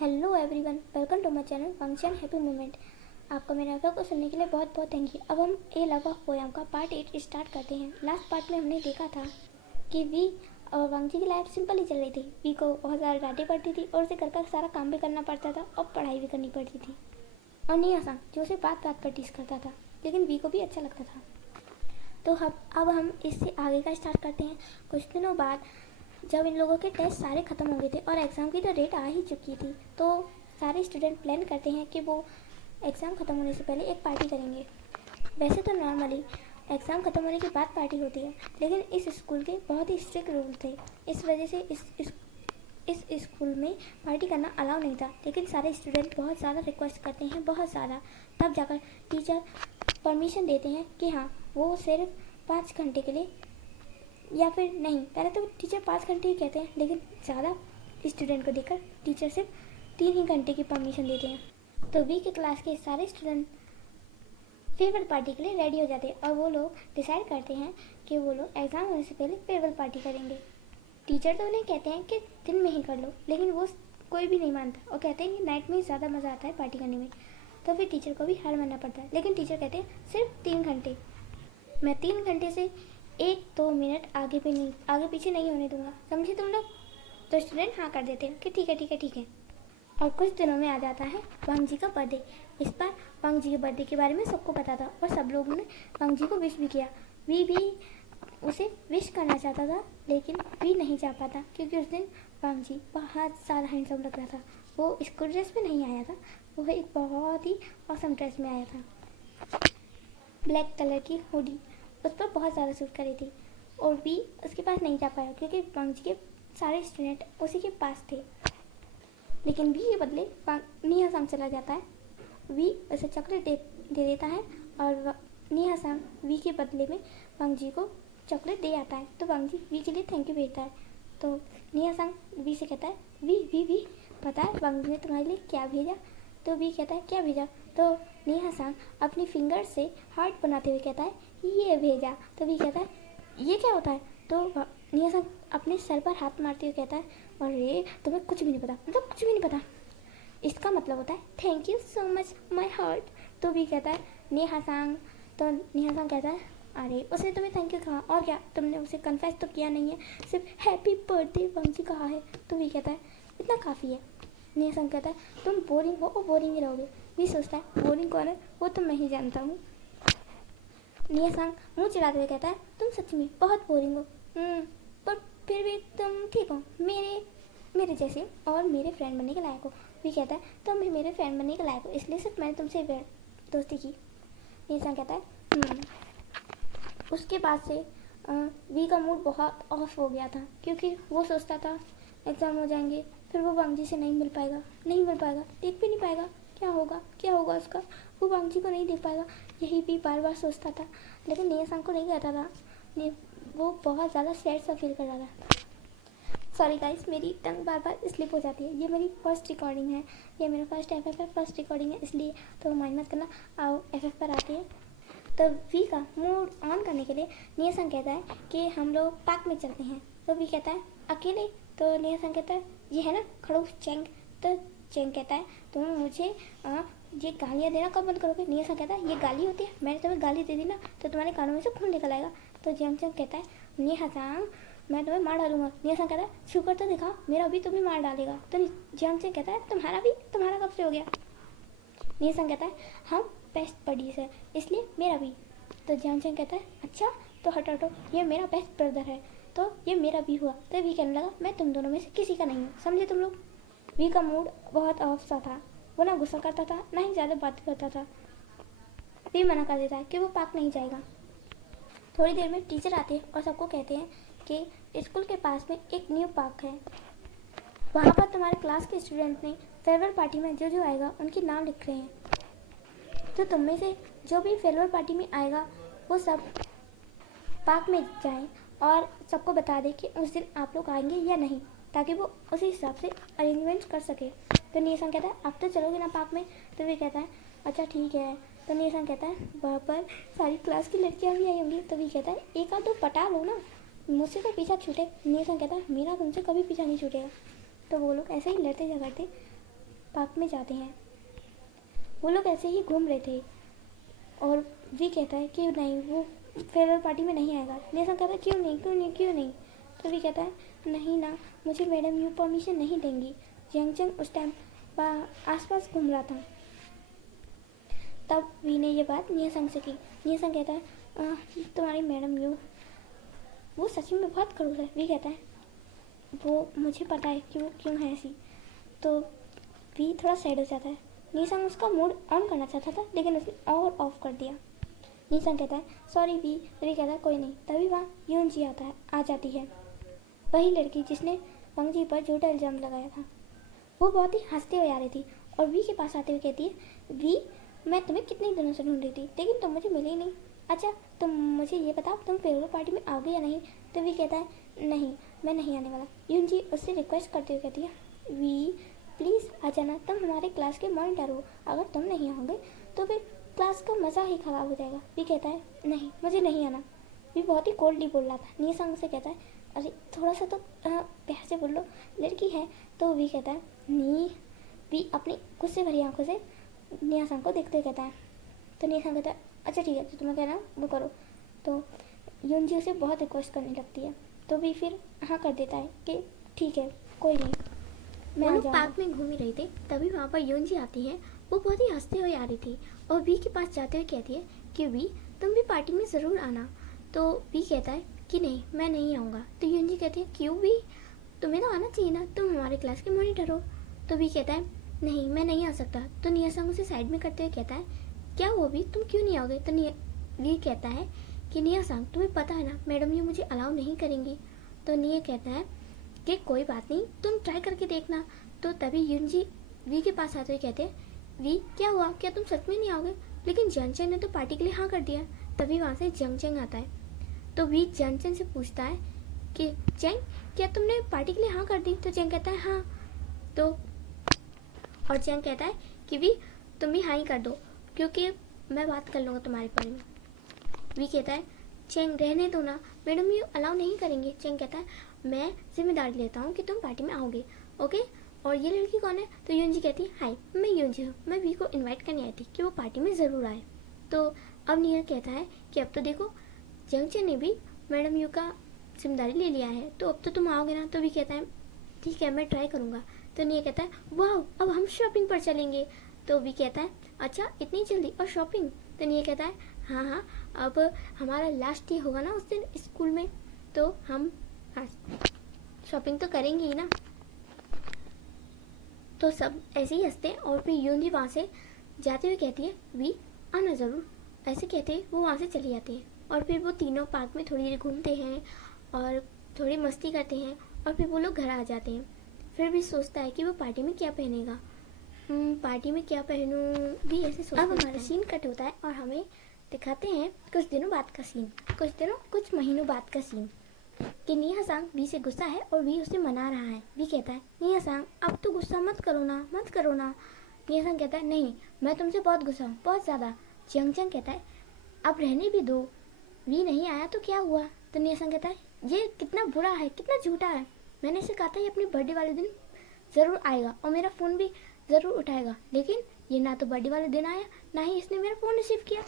Hello everyone, welcome to my channel function happy moment. आपको मेरे effort को सुनने के लिए बहुत बहुत थैंक यू। अब हम ए लव ऑफ पोएम का पार्ट 8 स्टार्ट करते हैं। लास्ट पार्ट में हमने देखा था कि वी और वांगजी की लाइफ सिंपल ही चल रही थी। वी को बहुत ज़्यादा डांटे पड़ती थी और उसे घर का सारा काम भी करना पड़ता था और पढ़ाई भी करनी पड़ती थी। और निया-सांग जो उसे बात बात पर टीस करता था, लेकिन वी को भी अच्छा लगता था। तो अब हम इससे आगे का स्टार्ट करते हैं। कुछ दिनों बाद जब इन लोगों के टेस्ट सारे ख़त्म हो गए थे और एग्ज़ाम की तो डेट आ ही चुकी थी, तो सारे स्टूडेंट प्लान करते हैं कि वो एग्ज़ाम ख़त्म होने से पहले एक पार्टी करेंगे। वैसे तो नॉर्मली एग्ज़ाम ख़त्म होने के बाद पार्टी होती है, लेकिन इस स्कूल के बहुत ही स्ट्रिक्ट रूल थे। इस वजह से इस स्कूल में पार्टी करना अलाउ नहीं था। लेकिन सारे स्टूडेंट बहुत ज़्यादा रिक्वेस्ट करते हैं, बहुत ज़्यादा, तब जाकर टीचर परमिशन देते हैं कि हाँ, वो सिर्फ 5 घंटे के लिए, या फिर नहीं, पहले तो टीचर 5 घंटे ही कहते हैं, लेकिन ज़्यादा स्टूडेंट को देखकर टीचर सिर्फ 3 ही घंटे की परमिशन देते हैं। तो वी के क्लास के सारे स्टूडेंट फेयरवेल पार्टी के लिए रेडी हो जाते हैं और वो लोग डिसाइड करते हैं कि वो लोग एग्ज़ाम होने से पहले फेयरवेल पार्टी करेंगे। टीचर तो उन्हें कहते हैं कि दिन में ही कर लो, लेकिन वो कोई भी नहीं मानता और कहते हैं कि नाइट में ही ज़्यादा मज़ा आता है पार्टी करने में। तो फिर टीचर को भी हार मानना पड़ता है, लेकिन टीचर कहते हैं सिर्फ 3 घंटे। मैं 3 घंटे से 1-2 मिनट आगे पीछे नहीं होने दूंगा, समझे तुम लोग? तो स्टूडेंट हाँ कर देते हैं कि ठीक है ठीक है ठीक है। और कुछ दिनों में आ जाता है वांगजी का बर्थडे। इस बार वांगजी के बर्थडे के बारे में सबको पता था और सब लोगों ने वांगजी को विश भी किया। वी भी उसे विश करना चाहता था, लेकिन वी नहीं जा पाता क्योंकि उस दिन वांगजी बहुत ज़्यादा हैंडसम लग रहा था। वो स्कूल ड्रेस में नहीं आया था, वो एक बहुत ही ऑसम ड्रेस में आया था। ब्लैक कलर की हुडी उस पर बहुत ज़्यादा सूट करी थी और वी उसके पास नहीं जा पाया क्योंकि वांगजी के सारे स्टूडेंट उसी के पास थे। लेकिन वी के बदले निया-सांग चला जाता है। वी उसे चॉकलेट दे देता है और निया-सांग वी के बदले में वांगजी को चॉकलेट दे आता है। तो वांगजी वी के लिए थैंक यू भेजता है। तो निया-सांग वी से कहता है, वी पता है वांगजी ने तुम्हारे लिए क्या भेजा? तो वी कहता है क्या भेजा? तो निया-सांग अपनी फिंगर से हार्ट बनाते हुए कहता है ये भेजा। तो वी कहता है ये क्या होता है? तो निया-सांग अपने सर पर हाथ मारते हुए कहता है अरे तुम्हें कुछ भी नहीं पता, मतलब कुछ भी नहीं पता। इसका मतलब होता है thank you so much my heart. तो भी कहता है नेहा-सांग। तो नेहा-सांग कहता है अरे उसने तुम्हें थैंक यू कहा और क्या, तुमने उसे कन्फेस तो किया नहीं है, सिर्फ हैप्पी बर्थडे वांगजी कहा है। तो भी कहता है इतना काफ़ी है। नेहा-सांग कहता है तुम बोरिंग हो और बोरिंग ही रहोगे। भी सोचता है बोरिंग कौन है, वो तो मैं ही जानता हूँ। नेहा-सांग मुँह चिढ़ाते हुए कहता है तुम सच में बहुत बोरिंग हो, पर फिर भी तुम ठीक हो, मेरे जैसे और मेरे फ्रेंड बनने के लायक हो। भी कहता है तुम भी मेरे फ्रेंड बनने के लायक हो, इसलिए सिर्फ मैंने तुमसे दोस्ती की। नेहा-सांग कहता है उसके बाद से वी का मूड बहुत ऑफ हो गया था क्योंकि वो सोचता था एग्ज़ाम हो जाएंगे, फिर वो वांगजी से नहीं मिल पाएगा, देख भी नहीं पाएगा, क्या होगा उसका, वो वांगजी को नहीं देख पाएगा। यही भी बार बार सोचता था, लेकिन नेहा-सांग को नहीं कहता था। वो बहुत ज़्यादा सैड सा फील कर रहा था। सॉरी गाइस, मेरी टंग बार बार स्लिप हो जाती है। ये मेरी फर्स्ट रिकॉर्डिंग है, ये मेरा फर्स्ट FF है, फर्स्ट रिकॉर्डिंग है, इसलिए तो माइंड मत करना। आओ FF पर आते हैं। तो वी का मूड ऑन करने के लिए नेहा-सांग कहता है कि हम लोग पार्क में चलते हैं। तो वी कहता है अकेले? तो नेहा-सांग कहता है ये है ना खड़ूस चेंग। तो चेंग कहता है तुम मुझे ये गालियाँ देना कब बंद करोगे? नेहा-सांग कहता है ये गाली होती है, मैंने तुम्हें गाली दे दी ना तो तुम्हारे कानों में से खून निकल आएगा। तो चेंग कहता है नेहा-सांग मैं तुम्हें मार डालूंगा। नेहा-सांग कहता है शुक्र तो दिखाओ, मेरा भी तुम्हें मार डालेगा। तो जियांग कहता है तुम्हारा कब से हो गया? नेहा-सांग कहता है हम बेस्ट बडीज है, इसलिए मेरा भी। तो जियांग कहता है अच्छा तो हटो, ये मेरा बेस्ट ब्रदर है तो ये मेरा भी हुआ। तो वी कहने लगा मैं तुम दोनों में से किसी का नहीं हूँ, समझे तुम लोग? वी का मूड बहुत ऑफ सा था, वो ना गुस्सा करता था ना ही ज़्यादा बात करता था। वी मना कर देता है कि वो पार्क नहीं जाएगा। थोड़ी देर में टीचर आते हैं और सबको कहते हैं कि स्कूल के पास में एक न्यू पार्क है, वहाँ पर तुम्हारे क्लास के स्टूडेंट ने फेयरवेल पार्टी में जो आएगा उनके नाम लिख रहे हैं। तो तुम में से जो भी फेयरवेल पार्टी में आएगा वो सब पार्क में जाएं और सबको बता दें कि उस दिन आप लोग आएंगे या नहीं, ताकि वो उसी हिसाब से अरेंजमेंट कर सके। तो नेहा-सांग कहता है आप तो चलोगे ना पार्क में? तो वे कहता है अच्छा ठीक है। तो नेहा-सांग कहता है वहाँ पर सारी क्लास की लड़कियाँ भी आई होंगी। तो वे कहता है एक आध दो पटा लो ना, मुझसे तो पीछा छूटे। नेहा-सांग कहता है मेरा तुमसे कभी पीछा नहीं छूटेगा। तो वो लोग ऐसे ही लड़ते झगड़ते पार्क में जाते हैं। वो लोग ऐसे ही घूम रहे थे और वी कहता है कि नहीं, वो फेयरवेल पार्टी में नहीं आएगा। नियसंग कहता है क्यों नहीं, क्यों नहीं, क्यों नहीं। तो वी कहता है नहीं ना, मुझे मैडम यू परमिशन नहीं देंगी। जंगचंग उस टाइम आसपास घूम रहा था। तब वी ने ये बात नियसंग से की। नियसंग कहता है तुम्हारी मैडम यू वो सच में बहुत खड़ूस है। वी कहता है वो मुझे पता है कि वो क्यों है ऐसी। तो वी थोड़ा सैड हो जाता है। नियसंग उसका मूड ऑन करना चाहता था लेकिन उसने और ऑफ कर दिया। नियसंग कहता है सॉरी वी। वी कहता है कोई नहीं। तभी वहाँ यूनजी आ जाती है, वही लड़की जिसने पंगजी पर झूठा इल्ज़ाम लगाया था। वो बहुत ही हंसते हुए आ रही थी और वी के पास आते हुए कहती है वी, मैं तुम्हें कितने दिनों से ढूंढ रही थी लेकिन तुम मुझे मिले ही नहीं। अच्छा तुम मुझे ये बताओ तुम फेयरवेल पार्टी में आओगे या नहीं। तो वी कहता है नहीं, मैं नहीं आने वाला। यूनजी उससे रिक्वेस्ट करते हुए कहती है वी प्लीज़ आ जाना, तुम हमारे क्लास के मॉनिटर हो, अगर तुम नहीं आओगे तो फिर क्लास का मज़ा ही ख़राब हो जाएगा। वी कहता है नहीं, मुझे नहीं आना। वी बहुत ही कोल्डली बोल रहा था। नियसंग से कहता है अरे थोड़ा सा तो प्यार से बोल लो, लड़की है। तो वी कहता है वी अपनी गुस्से भरी आंखों से नियसंग को देखते कहता है। तो नियसंग कहता है अच्छा ठीक है, जो तुम्हें कहना वो करो। तो यूनजी उसे बहुत रिक्वेस्ट करने लगती है। तो वी फिर हाँ कर देता है कि ठीक है कोई नहीं, मैं लोग पार्क में घूम ही रहे थे। तभी वहाँ पर यूनजी आती है। वो बहुत ही हंसते हुए आ रही थी और वी के पास जाते हुए कहती है कि वी तुम भी पार्टी में ज़रूर आना। तो वी कहता है कि नहीं, मैं नहीं आऊँगा। तो यूनजी कहती है क्यों वी, तुम्हें तो आना चाहिए ना, तुम हमारे क्लास के मॉनिटर हो। तो वी कहता है नहीं, मैं नहीं आ सकता। तो नियसंग उसे साइड में करते हुए कहता है क्या हुआ वी, तुम क्यों नहीं आओगे। तो वी कहता है कि नियसंग तुम्हें पता है ना मैडम ये मुझे अलाउ नहीं करेंगी। तो निया कहता है कि कोई बात नहीं, तुम ट्राई करके देखना। तो तभी यूनजी वी के पास आते हुए कहते हैं वी क्या हुआ, क्या तुम सच में नहीं आओगे। लेकिन जंगचन ने तो पार्टी के लिए हाँ कर दिया। तभी वहाँ से जंगचंग आता है। तो वी जंगचन से पूछता है कि चेंग क्या तुमने पार्टी के लिए हाँ कर दी। तो चेंग कहता है हाँ। तो और चेंग कहता है कि वी तुम भी हाँ ही कर दो क्योंकि मैं बात कर लूँगा तुम्हारे बारे में। वी कहता है चेंग रहने दो ना, मैडम ये अलाउ नहीं करेंगे। चेंग कहता है मैं जिम्मेदारी लेता हूँ कि तुम पार्टी में आओगे, ओके। और ये लड़की कौन है। तो यूनजी कहती है हाय, मैं यूनजी हूँ, मैं वी को इनवाइट करने आई थी कि वो पार्टी में ज़रूर आए। तो अब निया कहता है कि अब तो देखो जंगचन ने भी मैडम यू का जिम्मेदारी ले लिया है, तो अब तो तुम आओगे ना। तो वी कहता है ठीक है मैं ट्राई करूँगा। तो निया कहता है वाह अब हम शॉपिंग पर चलेंगे। तो वी कहता है अच्छा इतनी जल्दी और शॉपिंग। तो निया कहता है हाँ, अब हमारा लास्ट डे होगा ना उस दिन स्कूल में, तो हम शॉपिंग तो करेंगे ही ना। तो सब ऐसे ही हंसते हैं और फिर यूनजी वहाँ से जाते हुए कहती है वी आना ज़रूर। ऐसे कहते हैं वो वहाँ से चली जाती है और फिर वो तीनों पार्क में थोड़ी देर घूमते हैं और थोड़ी मस्ती करते हैं और फिर वो लोग घर आ जाते हैं। फिर भी सोचता है कि वो पार्टी में क्या पहनेगा, पार्टी में क्या पहनूँ भी ऐसे सोचता है। अब हमारा सीन कट होता है और हमें दिखाते हैं कुछ दिनों बाद का सीन, कुछ महीनों बाद का सीन कि निया-सांग वी से गुस्सा है और वी उसे मना रहा है। वी कहता है निया-सांग अब तो गुस्सा मत करो ना। निया-सांग कहता है नहीं, मैं तुमसे बहुत गुस्सा हूँ, बहुत ज़्यादा। जंगचंग कहता है अब रहने भी दो, वी नहीं आया तो क्या हुआ। तो निया-सांग कहता है ये कितना बुरा है, कितना झूठा है। मैंने इसे कहा था ये अपने बर्थडे वाले दिन ज़रूर आएगा और मेरा फ़ोन भी ज़रूर उठाएगा, लेकिन ये ना तो बर्थडे वाले दिन आया ना ही इसने मेरा फ़ोन रिसीव किया।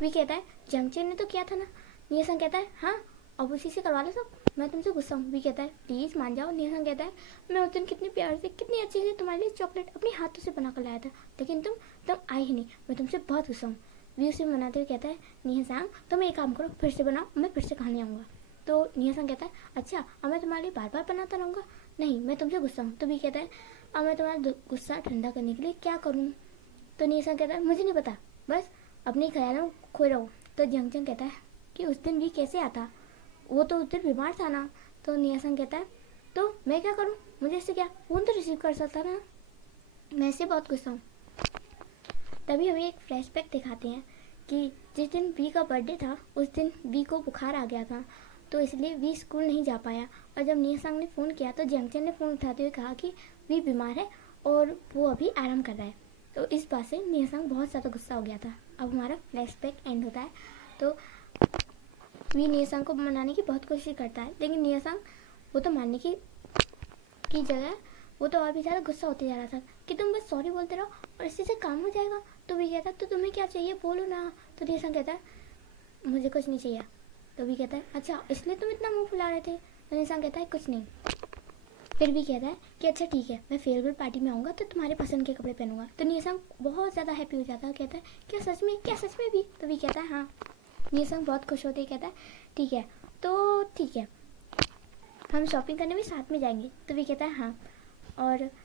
वी कहता है जंगचंग ने तो किया था ना। निया-सांग कहता है हाँ, अब उसी से करवा लो सब, मैं तुमसे गुस्सा हूँ। भी कहता है प्लीज़ मान जाओ। निया-सांग कहता है मैं उस दिन कितने प्यार से कितनी अच्छे से तुम्हारे लिए चॉकलेट अपने हाथों से बना कर लाया था, लेकिन तुम आई ही नहीं, मैं तुमसे बहुत गुस्सा हूँ। वी उसे मनाते हुए कहता है निया-सांग तुम एक काम करो, फिर से बनाओ, मैं फिर से खाने आऊँगा। तो निया-सांग कहता है अच्छा अब मैं तुम्हारे लिए बार बार बनाता रहूँगा, नहीं मैं तुमसे गुस्सा हूँ। तो भी कहता है अब मैं तुम्हारा गुस्सा ठंडा करने के लिए क्या करूँ। तो निया-सांग कहता है मुझे नहीं पता, बस अपने ख्यालों में खोए रहो। तो जंगचंग कहता है कि उस दिन भी कैसे आता, वो तो उस दिन बीमार था ना। तो निया-सांग कहता है तो मैं क्या करूं, मुझे इससे क्या, फ़ोन तो रिसीव कर सकता ना, मैं इससे बहुत गुस्सा हूँ। तभी हमें एक फ्लैशबैक दिखाते हैं कि जिस दिन वी का बर्थडे था उस दिन वी को बुखार आ गया था, तो इसलिए वी स्कूल नहीं जा पाया। और जब निया-सांग ने फ़ोन किया तो जंगचंग ने फ़ोन उठाते हुए कहा कि वी बीमार है और वो अभी आराम कर रहा है। तो इस बात से निया-सांग बहुत ज़्यादा गुस्सा हो गया था। अब हमारा फ्लैशबैक एंड होता है। तो वी निया-सांग को मनाने की बहुत कोशिश करता है, लेकिन निया-सांग वो तो मानने की जगह वो तो और भी ज़्यादा गुस्सा होते जा रहा था कि तुम बस सॉरी बोलते रहो और इसी से काम हो जाएगा। तो भी कहता है तो तुम्हें क्या चाहिए बोलो ना। तो नीसंग कहता है मुझे कुछ नहीं चाहिए। तो भी कहता है अच्छा इसलिए तुम इतना मुंह फुला रहे थे। तो नीसंग कहता है कुछ नहीं। फिर भी कहता है कि अच्छा ठीक है, मैं फेयरवेल पार्टी में आऊँगा तो तुम्हारे पसंद के कपड़े पहनूंगा। तो नीसंग बहुत ज़्यादा हैप्पी हो जाता है, कहता है क्या सच में, क्या सच में भी। तो भी कहता है हाँ। नीसंग बहुत खुश होते ही कहता है ठीक है तो ठीक है, हम शॉपिंग करने में साथ में जाएंगे। तो भी कहता है हाँ। और